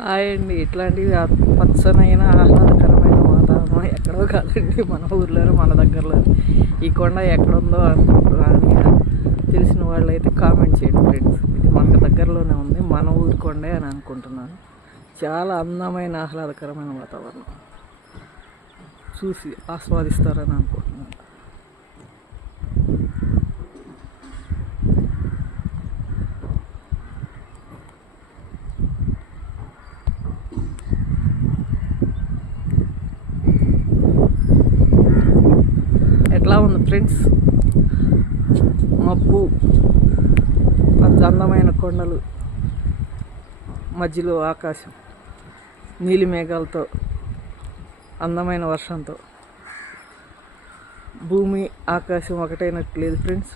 Hi అండి. ఇట్లాంటివి పచ్చనైన ఆహ్లాదకరమైన వాతావరణం ఎక్కడో కాదండి, మన ఊర్లోనే మన దగ్గరలో. ఈ కొండ ఎక్కడుందో అనుకుంటున్నాను, తెలిసిన వాళ్ళు అయితే కామెంట్ చేయండి ఫ్రెండ్స్. ఇది మనకు దగ్గరలోనే ఉంది, మన ఊరి కొండే అని అనుకుంటున్నాను. చాలా అందమైన ఆహ్లాదకరమైన వాతావరణం, చూసి ఆస్వాదిస్తారని అనుకుంటున్నాను. ఎట్లా ఉంది ఫ్రెండ్స్? మబ్బు, అందమైన కొండలు, మధ్యలో ఆకాశం, నీలి మేఘాలతో, అందమైన వర్షంతో, భూమి ఆకాశం ఒకటైనట్టు లేదు ఫ్రెండ్స్.